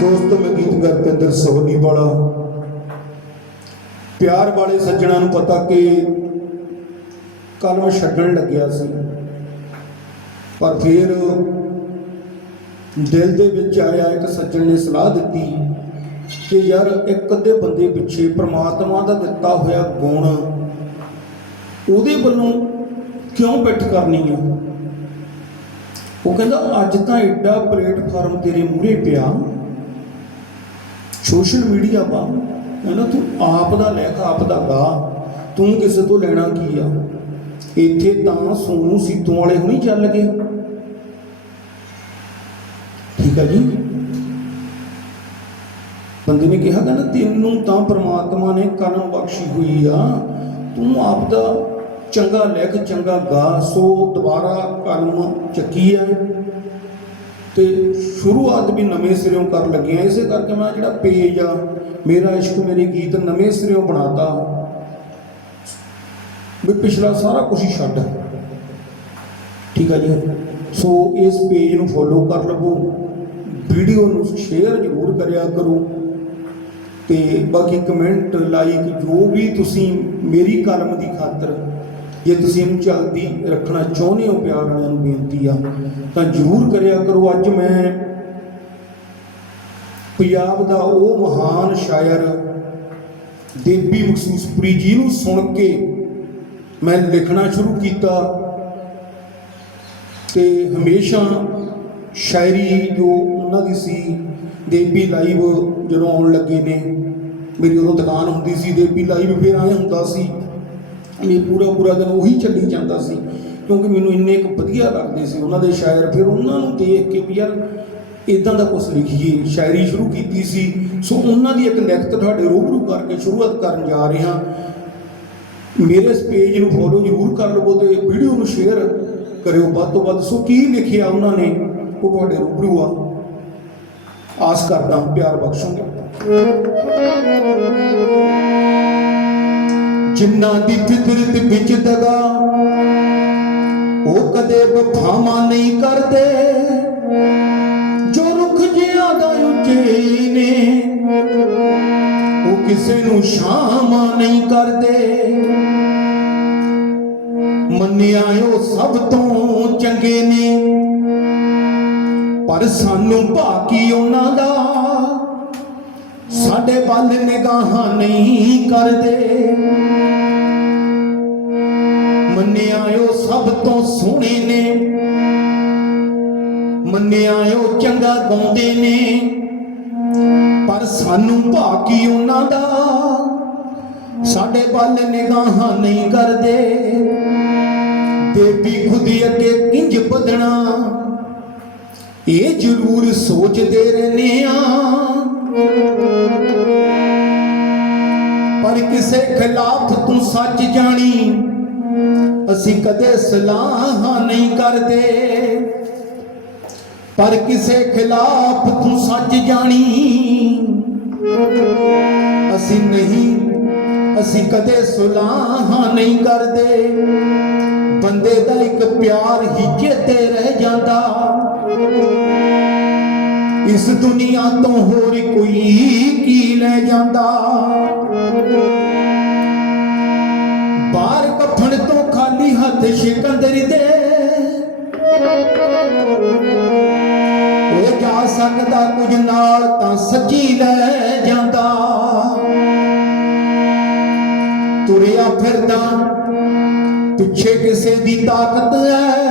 ਦੋਸਤ, ਮੈਂ ਗੀਤਕਾਰ ਪਿੰਦਰ ਸੋਹਣੀ ਵਾਲਾ ਪਿਆਰ ਵਾਲੇ ਸੱਜਣਾ ਨੂੰ ਪਤਾ ਕਿ ਕਲਮ ਛੱਡਣ ਲੱਗਿਆ ਸੀ। ਪਰ ਫਿਰ ਦਿਲ ਦੇ ਵਿੱਚ ਆਇਆ, ਇੱਕ ਸੱਜਣ ਨੇ ਸਲਾਹ ਦਿੱਤੀ ਕਿ ਯਾਰ, ਇੱਕ ਅੱਧੇ ਬੰਦੇ ਪਿੱਛੇ ਪ੍ਰਮਾਤਮਾ ਦਾ ਦਿੱਤਾ ਹੋਇਆ ਗੁਣ ਉਹਦੇ ਵੱਲੋਂ ਕਿਉਂ ਪਿੱਠ ਕਰਨੀ ਆ? ਉਹ ਕਹਿੰਦਾ, ਅੱਜ ਤਾਂ ਐਡਾ ਪਲੇਟਫਾਰਮ ਤੇਰੇ ਮੂਹਰੇ ਪਿਆ। ਸੋਸ਼ਲ ਮੀਡੀਆ ਵਾ ਕਹਿੰਦਾ, ਤੂੰ ਆਪ ਦਾ ਲੈਖ, ਆਪ ਦਾ ਗਾ। ਤੂੰ ਕਿਸੇ ਤੋਂ ਲੈਣਾ ਕੀ ਆ? ਇੱਥੇ ਤਾਂ ਸੋਨੂ ਸੀਤੋਂ ਵਾਲੇ ਹੁਣੀ ਚੱਲ ਗਏ। ਠੀਕ ਆ ਜੀ? ਬੰਦੇ ਨੇ ਕਿਹਾ, ਕਹਿੰਦਾ, ਤੈਨੂੰ ਤਾਂ ਪ੍ਰਮਾਤਮਾ ਨੇ ਕਲਮ ਬਖਸ਼ੀ ਹੋਈ ਆ। ਤੂੰ ਆਪ ਦਾ ਚੰਗਾ ਲਿਖ, ਚੰਗਾ ਗਾ, ਸੋ ਦੁਬਾਰਾ ਕਲਮ ਚੱਕੀ ਹੈ। ਤੇ ਸ਼ੁਰੂਆਤ ਵੀ ਨਵੇਂ ਸਿਰਿਓਂ ਕਰਨ ਲੱਗੇ ਆ। ਇਸੇ ਕਰਕੇ ਮੈਂ ਜਿਹੜਾ ਪੇਜ ਆ, ਮੇਰਾ ਇਸ਼ਕ ਮੇਰੇ ਗੀਤ ਨਵੇਂ ਸਿਰਿਓਂ ਬਣਾਤਾ। ਵੀ ਪਿਛਲਾ ਸਾਰਾ ਕੁਝ ਹੀ ਛੱਡ। ਠੀਕ ਆ ਜੀ। ਸੋ ਇਸ ਪੇਜ ਨੂੰ ਫੋਲੋ ਕਰ ਲਵੋ। ਵੀਡੀਓ ਨੂੰ ਸ਼ੇਅਰ ਜ਼ਰੂਰ ਕਰਿਆ ਕਰੋ। ਤੇ ਬਾਕੀ ਕਮੈਂਟ ਲਾਈਕ ਜੋ ਵੀ ਤੁਸੀਂ ਮੇਰੀ ਕਲਮ ਦੀ ਖਾਤਰ ਜੇ ਤੁਸੀਂ ਇਹਨੂੰ ਚੱਲਦੀ ਰੱਖਣਾ ਚਾਹੁੰਦੇ ਹੋ ਪਿਆਰ ਵਾਲਿਆਂ ਨੂੰ ਬੇਨਤੀ ਆ, ਤਾਂ ਜ਼ਰੂਰ ਕਰਿਆ ਕਰੋ। ਅੱਜ ਮੈਂ ਪੰਜਾਬ ਦਾ ਉਹ ਮਹਾਨ ਸ਼ਾਇਰ ਦੇਬੀ ਮਖਸੂਸਪੁਰੀ ਜੀ ਨੂੰ ਸੁਣ ਕੇ ਮੈਂ ਲਿਖਣਾ ਸ਼ੁਰੂ ਕੀਤਾ ਤੇ ਹਮੇਸ਼ਾ ਸ਼ਾਇਰੀ ਜੋ ਉਹਨਾਂ ਦੀ ਸੀ ਦੇਬੀ ਲਾਈਵ ਜਦੋਂ ਆਉਣ ਲੱਗੇ ਨੇ, ਮੇਰੀ ਉਦੋਂ ਦੁਕਾਨ ਹੁੰਦੀ ਸੀ, ਦੇਵੀ ਲਾਈਵ ਫਿਰ ਆਇਆ ਹੁੰਦਾ ਸੀ। ਇਹ ਪੂਰਾ ਪੂਰਾ ਦਿਨ ਉਹੀ ਚੱਲੀ ਜਾਂਦਾ ਸੀ, ਕਿਉਂਕਿ ਮੈਨੂੰ ਇੰਨੇ ਕੁ ਵਧੀਆ ਲੱਗਦੇ ਸੀ ਉਹਨਾਂ ਦੇ ਸ਼ਾਇਰ। ਫਿਰ ਉਹਨਾਂ ਨੂੰ ਦੇਖ ਕੇ ਵੀ ਯਾਰ ਇਦਾਂ ਦਾ ਕੁਝ ਲਿਖੀਏ, ਸ਼ਾਇਰੀ ਸ਼ੁਰੂ ਕੀਤੀ ਸੀ। ਸੋ ਉਹਨਾਂ ਦੀ ਇੱਕ ਲਿਖਤ ਤੁਹਾਡੇ ਰੂਬਰੂ ਕਰਕੇ ਸ਼ੁਰੂਆਤ ਕਰਨ ਜਾ ਰਿਹਾ ਮੇਰੇ ਇਸ ਪੇਜ ਨੂੰ ਫੋਲੋ ਜ਼ਰੂਰ ਕਰ ਲਵੋ ਤੇ ਵੀਡੀਓ ਨੂੰ ਸ਼ੇਅਰ ਕਰਿਓ ਵੱਧ ਤੋਂ ਵੱਧ। ਸੋ ਕੀ ਲਿਖਿਆ ਉਹਨਾਂ ਨੇ, ਉਹ ਤੁਹਾਡੇ ਰੂਬਰੂ ਆ। ਆਸ ਕਰਦਾ ਪਿਆਰ ਬਖਸ਼ੋਗੇ। ਜਿਨ੍ਹਾਂ ਦੀ ਫਿਤਰਤ ਵਿੱਚ ਦਗਾ, ਉਹ ਕਦੇ ਵਫਾਵਾਂ ਨਹੀਂ ਕਰਦੇ। ਜੋ ਰੁੱਖ ਜਿਆਂ ਦਾ ਉੱਚੇ ਨੇ, ਉਹ ਕਿਸੇ ਨੂੰ ਸ਼ਾਮਾਂ ਨਹੀਂ ਕਰਦੇ। ਮੰਨਿਆ ਉਹ ਸਭ ਤੋਂ ਚੰਗੇ ਨੇ, ਪਰ ਸਾਨੂੰ ਭਾਕੀ ਉਹਨਾਂ ਦਾ। ਸਾਡੇ ਵੱਲ ਨਿਗਾਹਾਂ ਨਹੀਂ ਕਰਦੇ। ਮੰਨਿਆ ਉਹ ਸਭ ਤੋਂ ਸੋਹਣੇ ਨੇ। ਮੰਨਿਆ ਉਹ ਚੰਗਾ ਗਾਉਂਦੇ ਨੇ। ਪਰ ਸਾਨੂੰ ਭਾਕੀ ਉਹਨਾਂ ਦਾ। ਸਾਡੇ ਵੱਲ ਨਿਗਾਹਾਂ ਨਹੀਂ ਕਰਦੇ। ਦੇਵੀ ਖੁਦੀ ਅੱਗੇ ਕਿੰਜ ਬਦਣਾ ਇਹ ਜ਼ਰੂਰ ਸੋਚਦੇ ਰਹਿੰਦੇ ਆ ਪਰ ਕਿਸੇ ਖਿਲਾਫ ਤੂੰ ਸੱਚ ਜਾਣੀ, ਅਸੀਂ ਕਦੇ ਸਲਾਹਾਂ ਨਹੀਂ ਕਰਦੇ। ਪਰ ਕਿਸੇ ਖਿਲਾਫ ਤੂੰ ਸੱਚ ਜਾਣੀ, ਅਸੀਂ ਨਹੀਂ, ਅਸੀਂ ਕਦੇ ਸੁਲਾਹਾਂ ਨਹੀਂ ਕਰਦੇ। ਬੰਦੇ ਦਾ ਇੱਕ ਪਿਆਰ ਹੀ ਚੇਤੇ ਰਹਿ ਜਾਂਦਾ। ਇਸ ਦੁਨੀਆ ਤੋਂ ਹੋਰ ਕੋਈ ਕੀ ਲੈ ਜਾਂਦਾ? ਬਾਹਰ ਕਫਨ ਤੋਂ ਖਾਲੀ ਹੱਥ ਸ਼ਿਕੰਦਰੀ ਦੇ। ਉਹ ਜਾ ਸਕਦਾ ਕੁਝ ਨਾਲ ਤਾਂ ਸੱਚੀ ਲੈ ਜਾਂਦਾ। ਤੁਰਿਆ ਫਿਰਦਾ ਪਿੱਛੇ ਕਿਸੇ ਦੀ ਤਾਕਤ ਹੈ।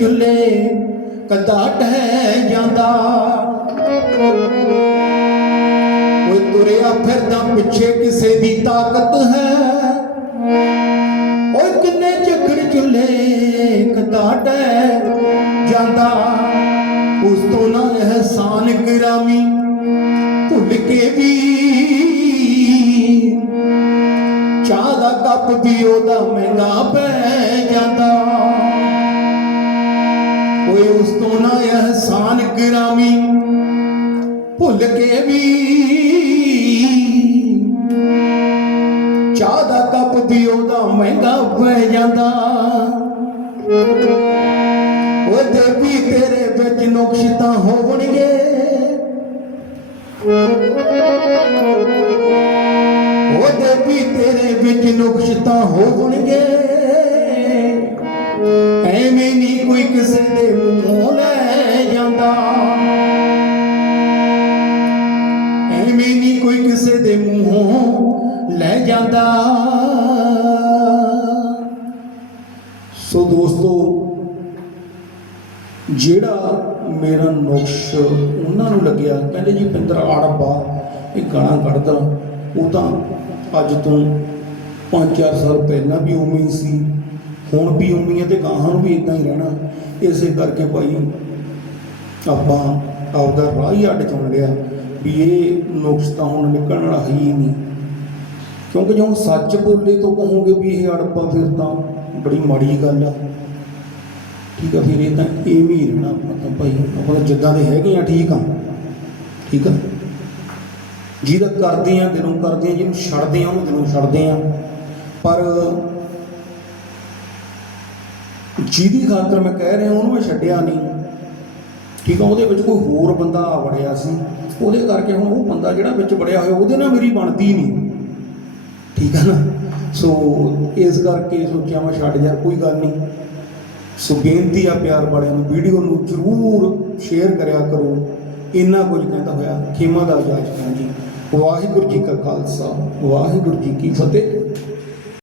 ਚੁੱਲੇ ਕਦਾ ਟਹਿ ਜਾਂਦਾ ਉਹ ਤੁਰਿਆ ਫਿਰਦਾ ਪਿੱਛੇ ਕਿਸੇ ਦੀ ਤਾਕਤ ਹੈ ਉਹ ਕਿੰਨੇ ਝਖੜ ਚੁੱਲੇ ਕਦਾ ਟਹਿ ਜਾਂਦਾ ਉਸ ਤੋਂ ਨਾ ਅਹਿਸਾਨ ਗਰਾਮੀ ਭੁੱਲ ਕੇ ਵੀ ਚਾਹ ਦਾ ਕੱਪ ਵੀ ਉਹਦਾ ਮਹਿੰਗਾ ਪੈ ਜਾਂਦਾ ਓਏ ਉਸ ਤੋਂ ਨਾ ਅਹਿਸਾਨ ਗਰਾਮੀ ਭੁੱਲ ਕੇ ਵੀ ਚਾਹ ਦਾ ਕੱਪ ਵੀ ਉਹਦਾ ਮਹਿੰਗਾ ਪੈ ਜਾਂਦਾ। ਉਹਦੇ ਵੀ ਤੇਰੇ ਵਿੱਚ ਨੁਕਸ ਤਾਂ ਹੋਣਗੇ ਉਹਦੇ ਵੀ ਤੇਰੇ ਵਿੱਚ ਨੁਕਸ ਤਾਂ ਹੋਣਗੇ ਜਿਹੜਾ ਮੇਰਾ ਨੁਕਸ ਉਹਨਾਂ ਨੂੰ ਲੱਗਿਆ, ਕਹਿੰਦੇ ਜੀ ਪਿੰਦਰ ਆੜਬਾ, ਇਹ ਗਾਣਾ ਕੱਢਦਾ, ਉਹ ਤਾਂ ਅੱਜ ਤੋਂ 5-4 ਸਾਲ ਪਹਿਲਾਂ ਵੀ ਉਵੇਂ ਹੀ ਸੀ, ਹੁਣ ਵੀ ਉਵੇਂ ਹੀ ਹੈ ਤੇ ਗਾਹਾਂ ਨੂੰ ਵੀ ਇਦਾਂ ਹੀ ਰਹਿਣਾ। ਇਸੇ ਕਰਕੇ ਭਾਈ ਆਪਾਂ ਆਪਦਾ ਰਾਹ ਹੀ ਅੱਡ ਚੁਣ ਲਿਆ ਵੀ ਇਹ ਨੁਕਸ ਤਾਂ ਹੁਣ ਨਿਕਲਣ ਵਾਲਾ ਹੀ ਨਹੀਂ। ਕਿਉਂਕਿ ਜੇ ਹੁਣ ਸੱਚ ਬੋਲੇ ਤੋਂ ਕਹੋਗੇ ਵੀ ਇਹ ਅੜਪਾ ਫਿਰ ਤਾਂ ਬੜੀ ਮਾੜੀ ਗੱਲ ਆ। ਠੀਕ ਆ। ਫਿਰ ਇਹ ਤਾਂ ਐਵੇਂ ਹੀ ਰਹਿਣਾ ਆਪਾਂ ਤਾਂ ਭਾਈ, ਆਪਾਂ ਤਾਂ ਜਿੱਦਾਂ ਦੇ ਹੈਗੇ ਆ, ਠੀਕ ਆ। ਠੀਕ ਆ। ਜਿਹਦਾ ਕਰਦੇ ਆ, ਦਿਲੋਂ ਕਰਦੇ ਆ, ਜਿਹਨੂੰ ਛੱਡਦੇ ਆ, ਉਹਨੂੰ ਦਿਲੋਂ ਛੱਡਦੇ ਆ। ਪਰ ਜਿਹਦੀ ਖਾਤਰ ਮੈਂ ਕਹਿ ਰਿਹਾ, ਉਹਨੂੰ ਮੈਂ ਛੱਡਿਆ ਨਹੀਂ। ਠੀਕ ਆ, ਉਹਦੇ ਵਿੱਚ ਕੋਈ ਹੋਰ ਬੰਦਾ ਆ ਵੜਿਆ ਸੀ। ਉਹਦੇ ਕਰਕੇ ਹੁਣ ਉਹ ਬੰਦਾ ਜਿਹੜਾ ਵਿੱਚ ਵੜਿਆ ਹੋਇਆ, ਉਹਦੇ ਨਾਲ ਮੇਰੀ ਬਣਦੀ ਨਹੀਂ। ਠੀਕ ਆ ਨਾ? ਸੋ ਇਸ ਕਰਕੇ ਸੋਚਿਆ ਮੈਂ ਛੱਡ ਯਾਰ, ਕੋਈ ਗੱਲ ਨਹੀਂ। ਸੋ ਬੇਨਤੀ ਆ ਪਿਆਰ ਵਾਲਿਆਂ ਨੂੰ, ਵੀਡੀਓ ਨੂੰ ਜ਼ਰੂਰ ਸ਼ੇਅਰ ਕਰਿਆ ਕਰੋ। ਇੰਨਾ ਕੁਝ ਕਹਿੰਦਾ ਹੋਇਆ, ਖੇਮਾ ਦਾ ਇਜਾਜ਼ਤ ਹਾਂ ਜੀ। ਵਾਹਿਗੁਰੂ ਜੀ ਕਾ ਖਾਲਸਾ, ਵਾਹਿਗੁਰੂ ਜੀ ਕੀ ਫਤਿਹ।